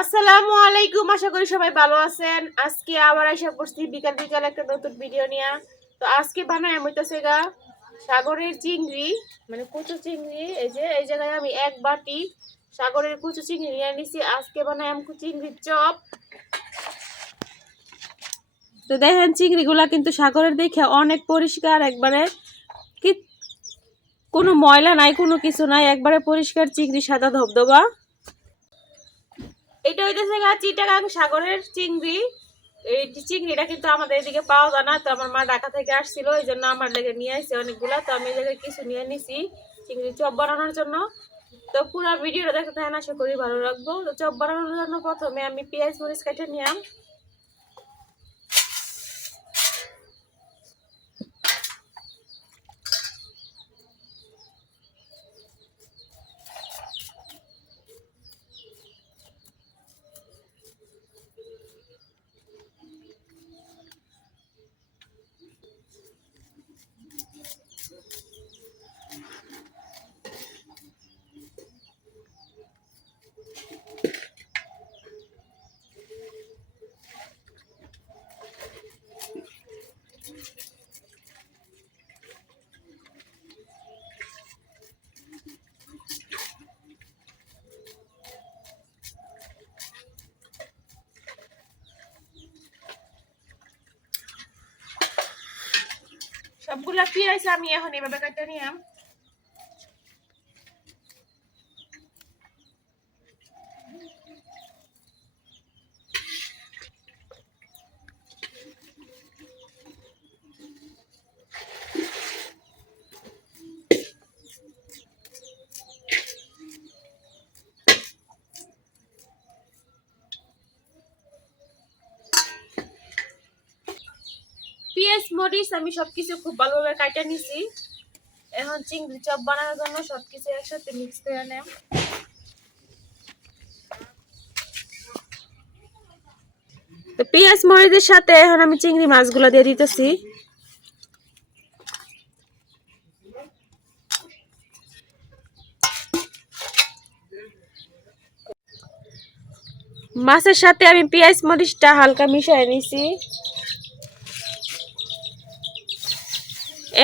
আসসালামু আলাইকুম, আশা করি সবাই ভালো আছেন। আজকে আবার আশা করছি বিকাল বিকাল একটা নতুন ভিডিও নিয়ে। তো আজকে বানাই হইতাছে গা সাগরের চিংড়ি, মানে কুচু চিংড়ি। এই জায়গায় আমি এক বাটি সাগরের কুচু চিংড়ি নিয়ে নিছি। আজকে বানাই আমি চিংড়ির চপ। তো দেখেন চিংড়িগুলা কিন্তু সাগরের দেখে অনেক পরিষ্কার, একবারে কি কোনো ময়লা নাই, কোনো কিছু নাই, একবারে পরিষ্কার চিংড়ি, সাদা ধবধবা। এটা হইতেছে চিটাগাং সাগরের চিংড়ি। এই চিংড়িটা কিন্তু আমাদের এদিকে পাওয়া যায় না। তো আমার মা ঢাকা থেকে আসছিল, এই জন্য আমার লেগে নিয়ে আসছে অনেকগুলা। তো আমি এই জায়গায় কিছু নিয়ে নিছি চিংড়ি চপ বানানোর জন্য। তো পুরো ভিডিওটা দেখতে থাকেন, আশা করি ভালো লাগবো। তো চপ বানানোর জন্য প্রথমে আমি পেঁয়াজ মরিচ কেটে নিলাম। সবগুলা পেঁয়াজ আমি এখন এভাবে কেটে নিলাম। পেঁয়াজ মরিচ আমি সবকিছু খুব ভালোভাবে কাটা নিছি। এখন চিংড়ি চপ বানানোর জন্য সবকিছু একসাথে মিক্স করে নেব। তো পেঁয়াজ মরিচের সাথে এখন আমি চিংড়ি মাছগুলো দিয়ে দিতেছি। মাছের সাথে আমি পেঁয়াজ মরিচটা হালকা মিশিয়ে নিছি।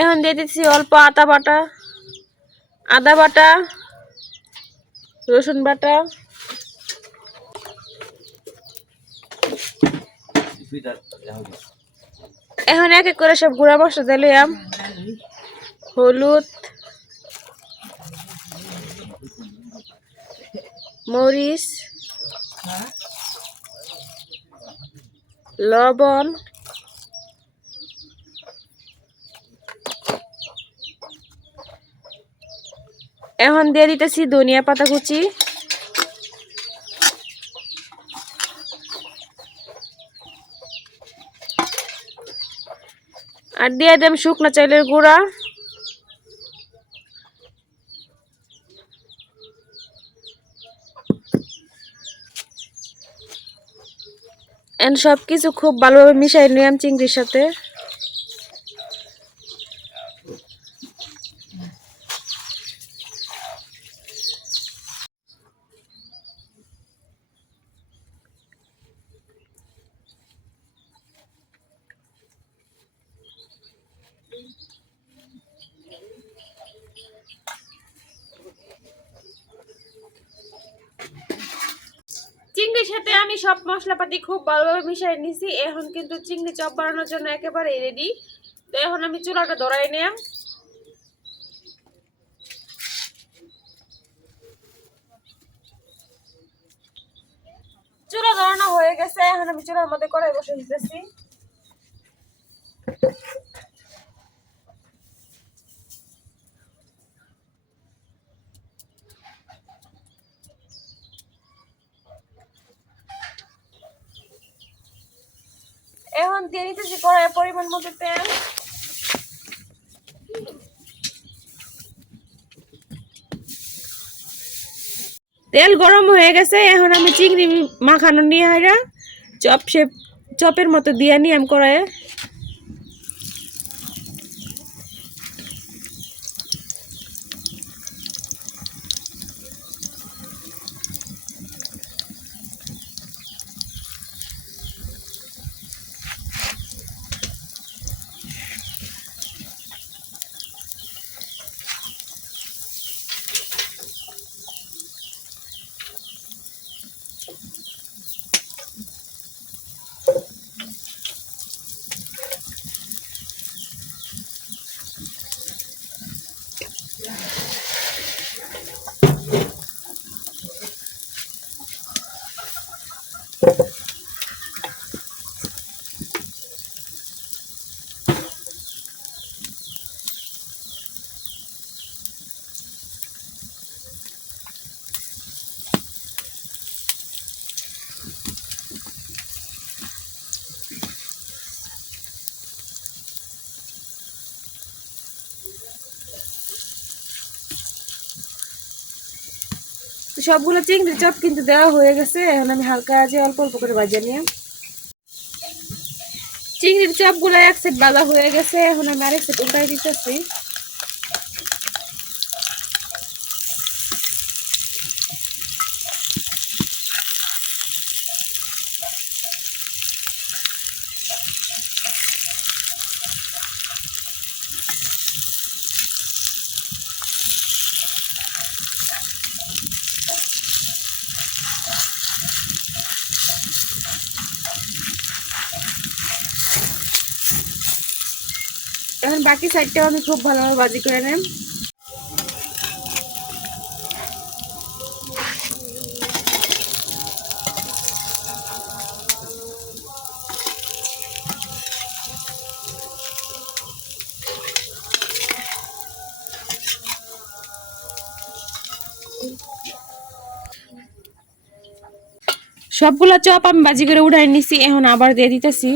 এখন দিয়ে দিচ্ছি অল্প আদা বাটা, রসুন বাটা, এখন এক এক করে সব গুঁড়া মশলা দিলাম। হলুদ, মরিচ, লবণ, এখন দিয়ে দিতেছি ধনিয়া পাতা কুচি, আর দিয়ে দেব শুকনো চালের গুঁড়া। এন্ড সবকিছু খুব ভালোভাবে মিশাই নিলাম চিংড়ির সাথে। চিংড়ির সাথে আমি সব মশলাপাতি খুব ভালোভাবে মিশিয়ে নিছি। এখন কিন্তু চিংড়ি চপ বানানোর জন্য একেবারে রেডি। তো এখন আমি চুলাটা ধরাই নিলাম। চুলা ধরানো হয়ে গেছে, এখন আমি চুলার মধ্যে কড়াই বসে দিতেছি। এখন দিয়ে দিতেছি কড়াইয়ে পরিমাণ মতো তেল। তেল গরম হয়ে গেছে, এখন আমি চিংড়ি মাখানো নিয়ে হাইরা চপের মতো দিয়ে নিয়ে আমি কড়াইয়ে। সবগুলো চিংড়ি চপ কিন্তু দেওয়া হয়ে গেছে। এখন আমি হালকা যে অল্প অল্প করে ভাজা নিয়ে চিংড়ির চপগুলো এক সেট ভাজা হয়ে গেছে। এখন আমি আরেক সেট উল্টাই দিতেছি। এখন বাকি সাইডটাও আমি খুব ভালোভাবে ভাজি করে নেব। সবগুলা চপ আমি ভাজি করে উঠাই নিছি। এখন আবার দিয়ে দিতেছি।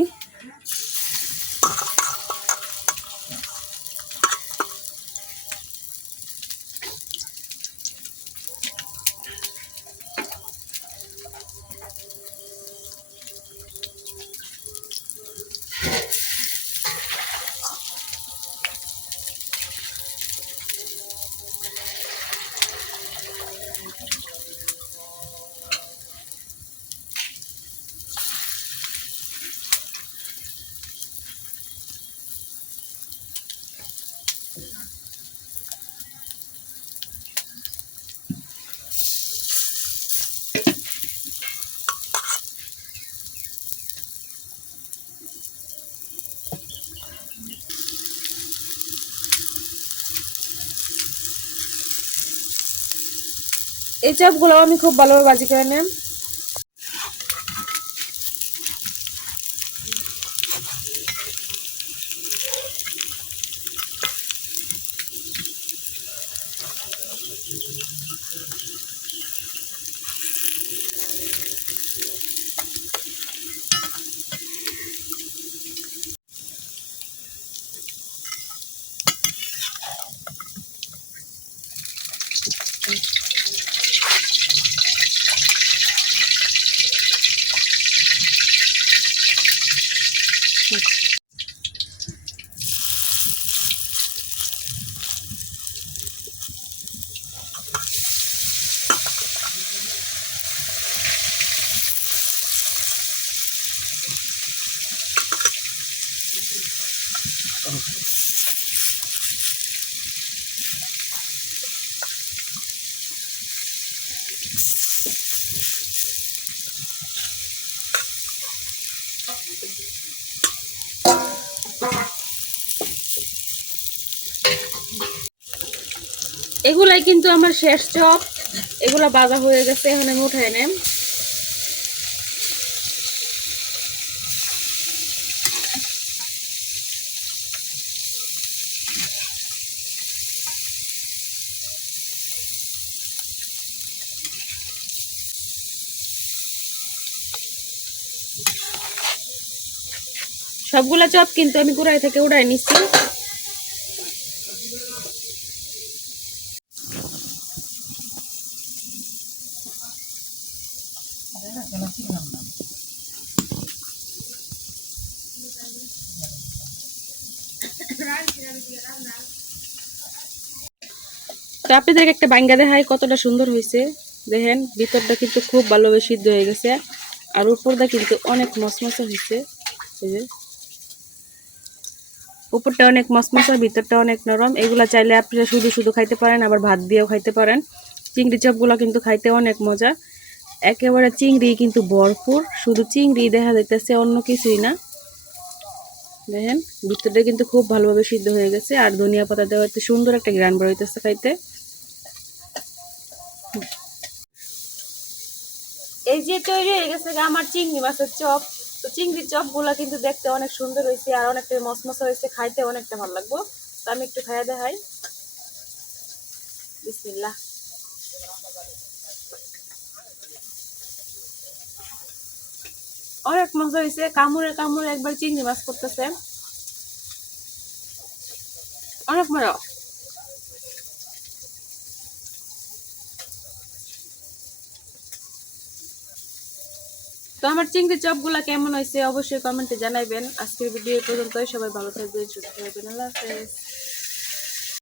এই চপগুলো আমি খুব ভালোভাবে ভাজি করে নেব। এগুলাই কিন্তু আমার শেষ চপ। এগুলা ভাজা হয়ে গেছে। এখন আমি উঠাই নেব। সবগুলা চপ কিন্তু আমি কড়াই থেকে উঠাই নিচ্ছি। তো আপনাদেরকে একটা বাঙ্গা দেখাই কতটা সুন্দর হয়েছে। দেখেন ভিতরটা কিন্তু খুব ভালোভাবে সিদ্ধ হয়ে গেছে, আর উপরটা কিন্তু অনেক মশমশা হয়েছে। এই যে উপরটা অনেক মশমশা, ভিতরটা অনেক নরম। এগুলা চাইলে আপনারা শুধু শুধু খাইতে পারেন, আবার ভাত দিয়েও খাইতে পারেন। চিংড়ি চপগুলো কিন্তু খাইতে অনেক মজা। একেবারে চিংড়ি কিন্তু ভরপুর, শুধু চিংড়ি দেখা যাইতেছে, অন্য কিছুই না। দেখেন ভিতরটা কিন্তু খুব ভালোভাবে সিদ্ধ হয়ে গেছে, আর ধনিয়া পাতা দেওয়া হচ্ছে, সুন্দর একটা গ্রান বের হইতেছে খাইতে। এই যে তৈরি হয়ে গেছে আমার চিংড়ি মাছের চপ। তো চিংড়ির চপ গুলা কিন্তু দেখতে অনেক সুন্দর হয়েছে, আর অনেকটা মশমশা হয়েছে, খাইতে অনেকটা ভালো লাগবে। তো আমি একটু খাইয়া দেখাই। বিসমিল্লাহ। অনেক মজা হয়েছে, কামড়ে কামড়ে একবার চিংড়ি মাছ করতেছে, অনেক মজা। তো আমার চিংড়ি চপগুলা কেমন হয়েছে অবশ্যই কমেন্টে জানাবেন। আজকের ভিডিও পর্যন্ত, সবাই ভালো থাকবেন, সুস্থ থাকবেন, আল্লাহ হাফেজ।